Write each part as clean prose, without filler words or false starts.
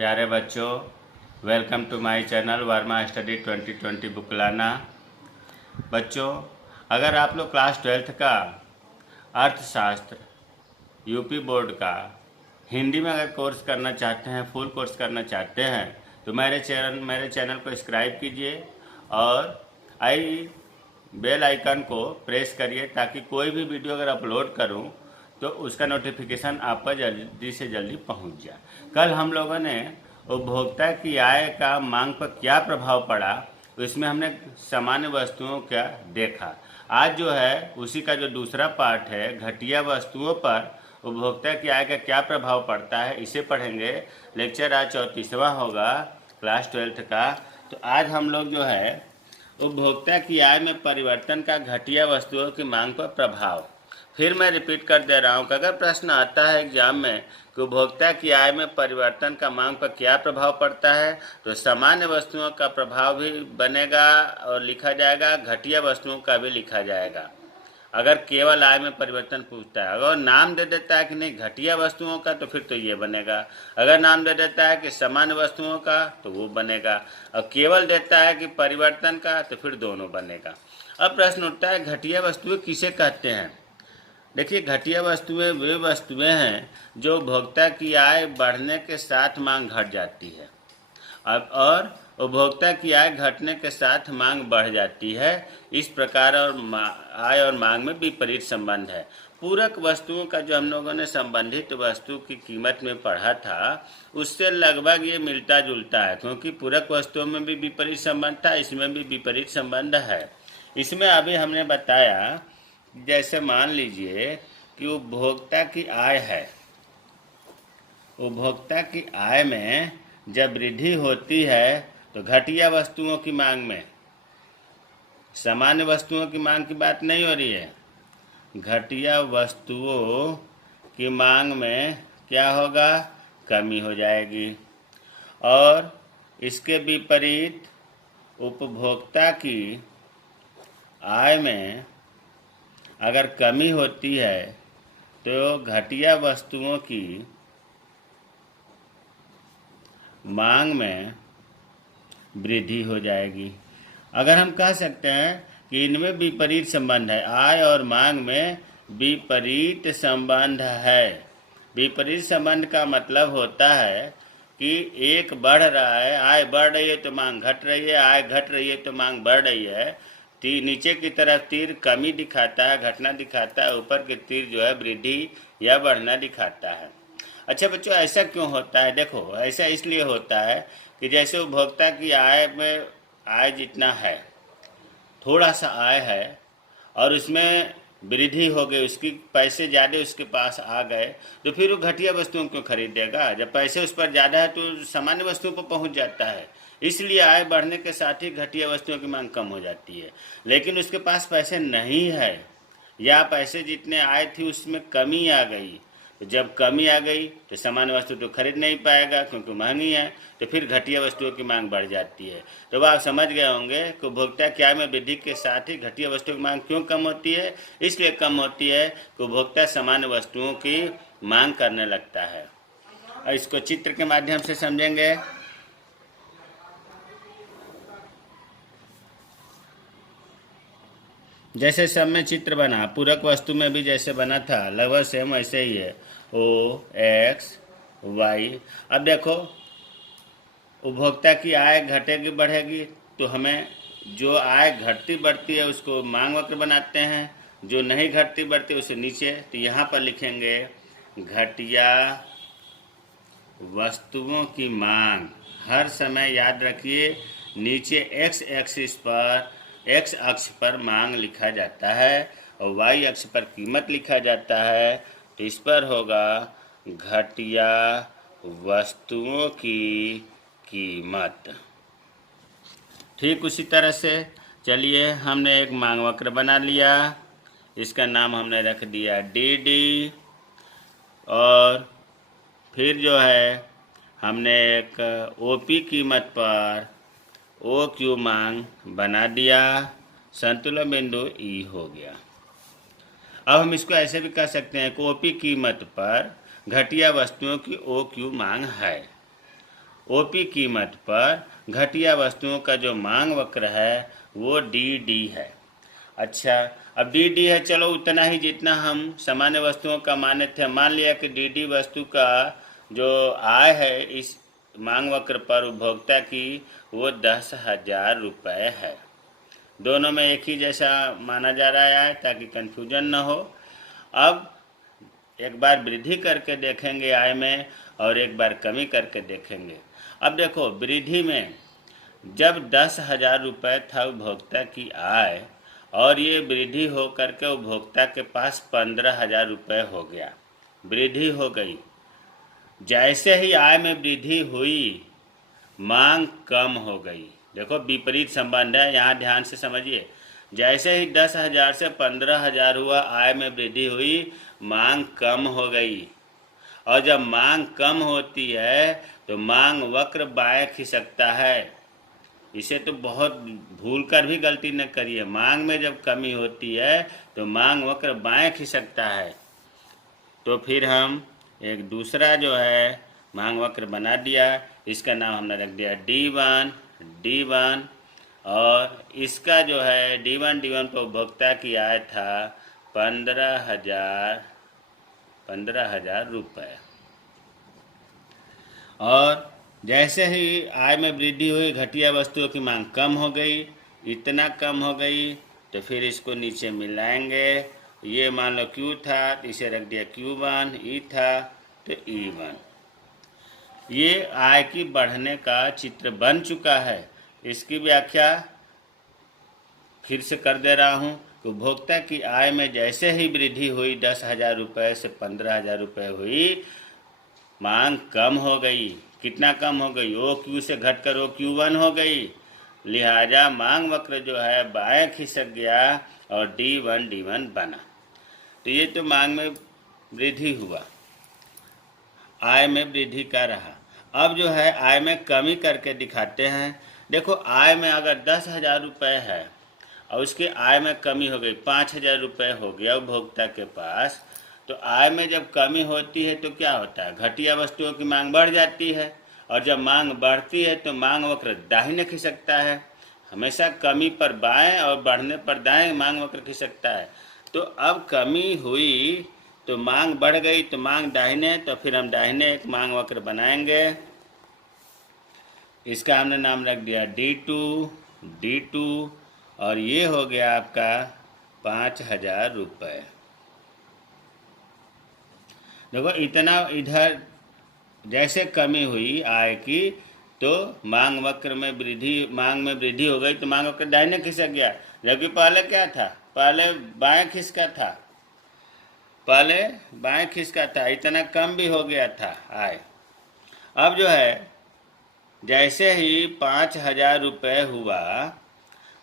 प्यारे बच्चों, welcome to my channel Verma study 2020 बुकलाना। बच्चों, अगर आप लोग क्लास 12th का अर्थशास्त्र यूपी बोर्ड का हिंदी में अगर कोर्स करना चाहते हैं, फुल कोर्स करना चाहते हैं, तो मेरे चैनल को सब्सक्राइब कीजिए और बेल आइकन को प्रेस करिए ताकि कोई भी वीडियो अगर अपलोड करूं तो उसका नोटिफिकेशन आप पर जल्दी से जल्दी पहुंच जाए। कल हम लोगों ने उपभोक्ता की आय का मांग पर क्या प्रभाव पड़ा, इसमें हमने सामान्य वस्तुओं का देखा। आज जो है उसी का जो दूसरा पार्ट है, घटिया वस्तुओं पर उपभोक्ता की आय का क्या प्रभाव पड़ता है, इसे पढ़ेंगे। लेक्चर आज 34वां होगा क्लास 12th का। तो आज हम लोग जो है उपभोक्ता की आय में परिवर्तन का घटिया वस्तुओं की मांग पर प्रभाव। फिर मैं रिपीट कर दे रहा हूँ कि अगर प्रश्न आता है एग्जाम में कि उपभोक्ता की आय में परिवर्तन का मांग पर क्या प्रभाव पड़ता है, तो सामान्य वस्तुओं का प्रभाव भी बनेगा और लिखा जाएगा, घटिया वस्तुओं का भी लिखा जाएगा। अगर केवल आय में परिवर्तन पूछता है, अगर नाम दे देता है कि नहीं घटिया वस्तुओं का, तो फिर तो ये बनेगा। अगर नाम दे देता है कि सामान्य वस्तुओं का, तो वो बनेगा। और केवल देता है कि परिवर्तन का, तो फिर दोनों बनेगा। अब प्रश्न उठता है घटिया वस्तुएं किसे कहते हैं। देखिए, घटिया वस्तुएं वे वस्तुएं हैं जो उपभोक्ता की आय बढ़ने के साथ मांग घट जाती है। और उपभोक्ता की आय घटने के साथ मांग बढ़ जाती है। इस प्रकार आय और मांग में विपरीत संबंध है। पूरक वस्तुओं का जो हम लोगों ने संबंधित वस्तु की कीमत में पढ़ा था, उससे लगभग ये मिलता जुलता है, क्योंकि पूरक वस्तुओं में भी विपरीत संबंध था, इसमें भी विपरीत संबंध है। इसमें अभी हमने बताया, जैसे मान लीजिए कि उपभोक्ता की आय है, उपभोक्ता की आय में जब वृद्धि होती है तो घटिया वस्तुओं की मांग में, सामान्य वस्तुओं की मांग की बात नहीं हो रही है, घटिया वस्तुओं की मांग में क्या होगा, कमी हो जाएगी। और इसके विपरीत उपभोक्ता की आय में अगर कमी होती है तो घटिया वस्तुओं की मांग में वृद्धि हो जाएगी। अगर हम कह सकते हैं कि इनमें विपरीत संबंध है, आय और मांग में विपरीत संबंध है। विपरीत संबंध का मतलब होता है कि एक बढ़ रहा है, आय बढ़ रही है तो मांग घट रही है, आय घट रही है तो मांग बढ़ रही है। नीचे की तरफ तीर कमी दिखाता है, घटना दिखाता है, ऊपर के तीर जो है वृद्धि या बढ़ना दिखाता है। अच्छा बच्चों, ऐसा क्यों होता है? देखो, ऐसा इसलिए होता है कि जैसे उपभोक्ता की आय में आय जितना है, थोड़ा सा आय है और उसमें वृद्धि हो गई, उसकी पैसे ज़्यादा उसके पास आ गए, तो फिर वो घटिया वस्तुओं क्यों खरीदेगा? जब पैसे उस पर ज़्यादा है तो सामान्य वस्तुओं पर पहुंच जाता है। इसलिए आय बढ़ने के साथ ही घटिया वस्तुओं की मांग कम हो जाती है। लेकिन उसके पास पैसे नहीं है या पैसे जितने आए थी उसमें कमी आ गई, तो जब कमी आ गई तो सामान्य वस्तु तो खरीद नहीं पाएगा क्योंकि महंगी है, तो फिर घटिया वस्तुओं की मांग बढ़ जाती है। तो आप समझ गए होंगे कि उपभोक्ता की आय में वृद्धि के साथ ही घटिया वस्तुओं की मांग क्यों कम होती है। इसलिए कम होती है कि उपभोक्ता सामान्य वस्तुओं की मांग करने लगता है। और इसको चित्र के माध्यम से समझेंगे। जैसे सब में चित्र बना, पूरक वस्तु में भी जैसे बना था लगभग सेम ऐसे ही है, ओ एक्स वाई। अब देखो, उपभोक्ता की आय घटेगी बढ़ेगी तो हमें जो आय घटती बढ़ती है उसको मांग वक्र बनाते हैं, जो नहीं घटती बढ़ती उसे नीचे। तो यहाँ पर लिखेंगे घटिया वस्तुओं की मांग। हर समय याद रखिए, नीचे एक्स एक्सिस पर, एक्स अक्ष पर मांग लिखा जाता है और वाई अक्ष पर कीमत लिखा जाता है। तो इस पर होगा घटिया वस्तुओं की कीमत। ठीक उसी तरह से चलिए, हमने एक मांग वक्र बना लिया, इसका नाम हमने रख दिया डी डी। और फिर जो है हमने एक ओपी कीमत पर ओ क्यू मांग बना दिया, संतुलन बिंदु ई हो गया। अब हम इसको ऐसे भी कह सकते हैं कि ओपी कीमत पर घटिया वस्तुओं की ओ क्यू मांग है। ओपी कीमत पर घटिया वस्तुओं का जो मांग वक्र है वो डी डी है। अच्छा, अब डी डी है, चलो उतना ही जितना हम सामान्य वस्तुओं का माने थे। मान लिया कि डी डी वस्तु का जो आय है इस मांग वक्र पर उपभोक्ता की वो 10,000 रुपये है। दोनों में एक ही जैसा माना जा रहा है ताकि कन्फ्यूजन न हो। अब एक बार वृद्धि करके देखेंगे आय में और एक बार कमी करके देखेंगे। अब देखो, वृद्धि में जब 10,000 रुपये था उपभोक्ता की आय और ये वृद्धि हो करके उपभोक्ता के पास 15,000 रुपये हो गया, वृद्धि हो गई। जैसे ही आय में वृद्धि हुई मांग कम हो गई। देखो विपरीत संबंध है, यहाँ ध्यान से समझिए। जैसे ही 10,000 से 15,000 हुआ, आय में वृद्धि हुई, मांग कम हो गई। और जब मांग कम होती है तो मांग वक्र बाएं खिसकता है। इसे तो बहुत भूल कर भी गलती न करिए। मांग में जब कमी होती है तो मांग वक्र बाएं खिसकता है। तो फिर हम एक दूसरा जो है मांग वक्र बना दिया, इसका नाम हमने रख दिया D1 और इसका जो है D1 पर उपभोक्ता की आय था 15,000 रुपये। और जैसे ही आय में वृद्धि हुई, घटिया वस्तुओं की मांग कम हो गई। इतना कम हो गई तो फिर इसको नीचे मिलाएंगे। ये मान लो Q था तो इसे रख दिया Q1, E था तो E1। ये आय की बढ़ने का चित्र बन चुका है। इसकी व्याख्या फिर से कर दे रहा हूँ कि उपभोक्ता की आय में जैसे ही वृद्धि हुई 10,000 रुपये से 15,000 रुपये हुई, मांग कम हो गई। कितना कम हो गई? OQ से घटकर OQ1 हो गई। लिहाजा मांग वक्र जो है बाएं खिसक गया और D1 बना। तो ये तो मांग में वृद्धि हुआ, आय में वृद्धि का रहा। अब जो है आय में कमी करके दिखाते हैं। देखो, आय में अगर 10,000 रुपये है और उसकी आय में कमी हो गई, 5,000 रुपये हो गया उपभोक्ता के पास, तो आय में जब कमी होती है तो क्या होता है? घटिया वस्तुओं की मांग बढ़ जाती है और जब मांग बढ़ती है तो मांग वक्र दाहिने खिसकता है। हमेशा कमी पर बाएं और बढ़ने पर दाएं मांग वक्र खिसकता है। तो अब कमी हुई तो मांग बढ़ गई तो मांग दाहिने, तो फिर हम दाहिने एक मांग वक्र बनाएंगे। इसका हमने नाम रख दिया D2 और ये हो गया आपका 5,000 रुपये। देखो, इतना इधर जैसे कमी हुई आय की तो मांग में वृद्धि हो गई तो मांग वक्र दाहिने खिसक गया। जबकि पहले क्या था? पहले बाएं खिसका था, इतना कम भी हो गया था आय। अब जो है जैसे ही 5,000 रुपये हुआ,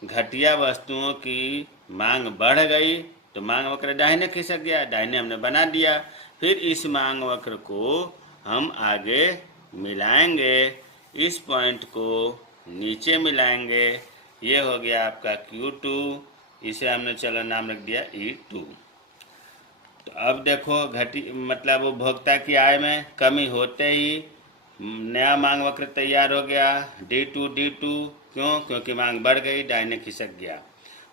घटिया वस्तुओं की मांग बढ़ गई तो मांग वक्र दाहिने खिसक गया। दाहिने हमने बना दिया। फिर इस मांग वक्र को हम आगे मिलाएंगे, इस पॉइंट को नीचे मिलाएंगे। ये हो गया आपका Q2, इसे हमने चलो नाम रख दिया E2। तो अब देखो मतलब उपभोक्ता की आय में कमी होते ही नया मांग वक्र तैयार हो गया, D2। क्यों? क्योंकि मांग बढ़ गई, दाहिने खिसक गया।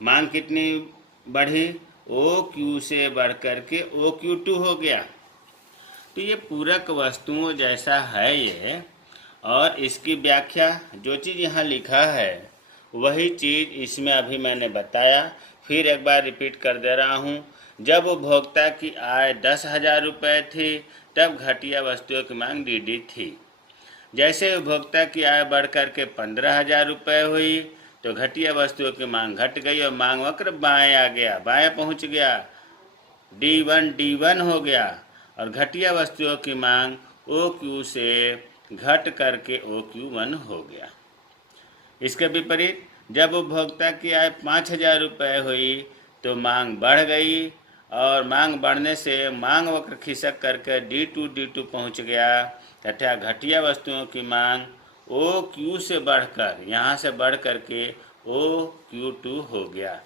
मांग कितनी बढ़ी? OQ से बढ़ कर के OQ2 हो गया। तो ये पूरक वस्तुओं जैसा है ये, और इसकी व्याख्या जो चीज़ यहाँ लिखा है वही चीज़ इसमें अभी मैंने बताया। फिर एक बार रिपीट कर दे रहा हूँ। जब उपभोक्ता की आय 10,000 रुपये थी तब घटिया वस्तुओं की मांग DD थी। जैसे उपभोक्ता की आय बढ़ कर के 15,000 रुपये हुई तो घटिया वस्तुओं की मांग घट गई और मांग वक्र बाएं आ गया, बाएं पहुंच गया, D1 हो गया और घटिया वस्तुओं की मांग OQ से घट करके OQ1 हो गया। इसके विपरीत जब उपभोक्ता की आय 5,000 रुपये हुई तो मांग बढ़ गई और मांग बढ़ने से मांग वक्र खिसक करके D2 पहुंच गया तथा घटिया वस्तुओं की मांग OQ से बढ़कर, यहाँ से बढ़ करके OQ2 हो गया।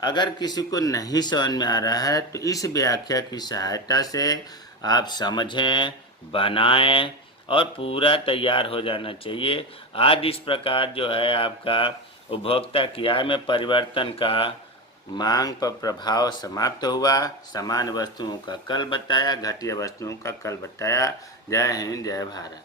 अगर किसी को नहीं समझ में आ रहा है तो इस व्याख्या की सहायता से आप समझें, बनाएं और पूरा तैयार हो जाना चाहिए। आज इस प्रकार जो है आपका उपभोक्ता की आय में परिवर्तन का मांग पर प्रभाव समाप्त हुआ। सामान्य वस्तुओं का कल बताया, घटिया वस्तुओं का कल बताया। जय हिंद, जय भारत।